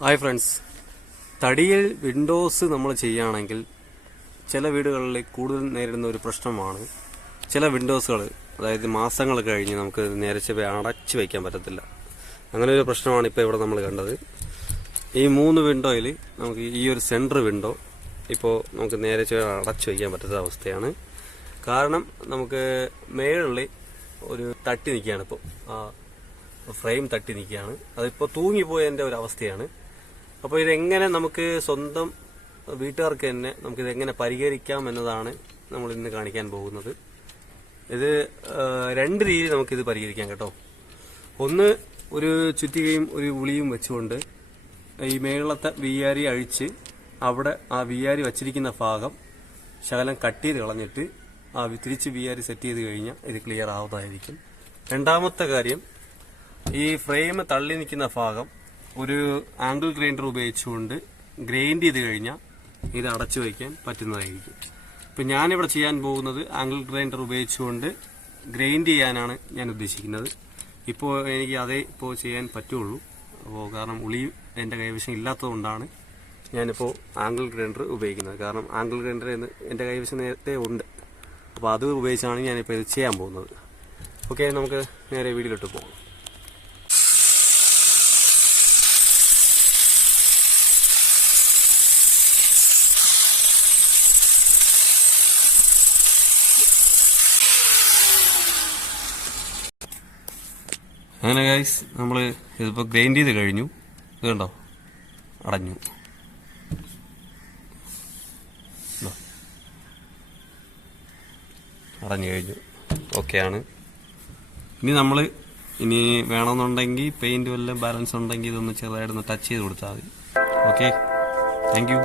Hi friends, തടിയിൽ Windows നമ്മൾ ചെയ്യുകയാണെങ്കിൽ ചില വീടുകളിൽ കൂടുതൽ നേരിടുന്ന ഒരു പ്രശ്നമാണ് ചില വിൻഡോസുകൾ, അതായത് മാസങ്ങൾ കഴിഞ്ഞ് നമുക്ക് നേരത്തെ അടച്ചു വയ്ക്കാൻ പറ്റത്തില്ല. അങ്ങനെ ഒരു പ്രശ്നമാണ് ഇപ്പോൾ ഇവിടെ നമ്മൾ കണ്ടത്. ഈ 3 വിൻഡോയിൽ നമുക്ക് ഈ ഒരു സെൻറ്റർ വിൻഡോ ഇപ്പോൾ നമുക്ക് നേരത്തെ അടച്ചു വയ്ക്കാൻ പറ്റാത്ത അവസ്ഥയാണ്. കാരണം നമുക്ക് മേളിൽ ഒരു തട്ടി നിൽക്കുകയാണ്. ഇപ്പോൾ ഫ്രെയിം തട്ടി നിൽക്കുകയാണ്. അതിപ്പോൾ തൂങ്ങിപ്പോയതിൻ്റെ ഒരു അവസ്ഥയാണ്. അപ്പോൾ ഇതെങ്ങനെ നമുക്ക് സ്വന്തം വീട്ടുകാർക്ക് തന്നെ നമുക്കിതെങ്ങനെ പരിഹരിക്കാം എന്നതാണ് നമ്മൾ ഇന്ന് കാണിക്കാൻ പോകുന്നത്. ഇത് 2 രീതിയിൽ നമുക്കിത് പരിഹരിക്കാം കേട്ടോ. ഒന്ന്, ഒരു ചുറ്റികയും ഒരു ഉളിയും വെച്ചുകൊണ്ട് ഈ മേളത്തെ വിയാരി അഴിച്ച് അവിടെ ആ വിയാരി വച്ചിരിക്കുന്ന ഭാഗം ശകലം കട്ട് ചെയ്ത് കളഞ്ഞിട്ട് തിരിച്ച് വിയാരി സെറ്റ് ചെയ്ത് കഴിഞ്ഞാൽ ഇത് ക്ലിയർ ആവുന്നതായിരിക്കും. രണ്ടാമത്തെ കാര്യം, ഈ ഫ്രെയിം തള്ളി നിൽക്കുന്ന ഭാഗം ഒരു ആംഗിൾ ഗ്രൈൻഡർ ഉപയോഗിച്ചുകൊണ്ട് ഗ്രൈൻഡ് ചെയ്ത് കഴിഞ്ഞാൽ ഇത് അടച്ചു വയ്ക്കാൻ പറ്റുന്നതായിരിക്കും. ഇപ്പം ഞാനിവിടെ ചെയ്യാൻ പോകുന്നത് ആംഗിൾ ഗ്രൈൻഡർ ഉപയോഗിച്ചുകൊണ്ട് ഗ്രൈൻഡ് ചെയ്യാനാണ് ഞാൻ ഉദ്ദേശിക്കുന്നത്. ഇപ്പോൾ എനിക്ക് അതേ ഇപ്പോൾ ചെയ്യാൻ പറ്റുള്ളൂ. അപ്പോൾ കാരണം ഉളി എൻ്റെ കൈവശം ഇല്ലാത്തതുകൊണ്ടാണ് ഞാനിപ്പോൾ ആംഗിൾ ഗ്രൈൻഡർ ഉപയോഗിക്കുന്നത്. കാരണം ആംഗിൾ ഗ്രൈൻഡർ എൻ്റെ കൈവശം നേരത്തെ ഉണ്ട്. അപ്പോൾ അത് ഉപയോഗിച്ചാണ് ഞാനിപ്പോൾ ഇത് ചെയ്യാൻ പോകുന്നത്. ഓക്കെ, നമുക്ക് നേരെ വീഡിയോയിലോട്ട് പോകാം. അങ്ങനെ ഗൈസ്, നമ്മൾ ഇതിപ്പോൾ ഗ്രൈൻഡ് ചെയ്ത് കഴിഞ്ഞു. ഇത് കണ്ടോ, അടഞ്ഞു. അടഞ്ഞു കഴിഞ്ഞു. ഓക്കെയാണ്. ഇനി വേണമെന്നുണ്ടെങ്കിൽ പെയിന്റ് വല്ലതും ബാലൻസ് ഉണ്ടെങ്കിൽ ഇതൊന്ന് ചെറുതായിട്ടൊന്ന് ടച്ച് ചെയ്ത് കൊടുത്താൽ മതി. Okay, thank you.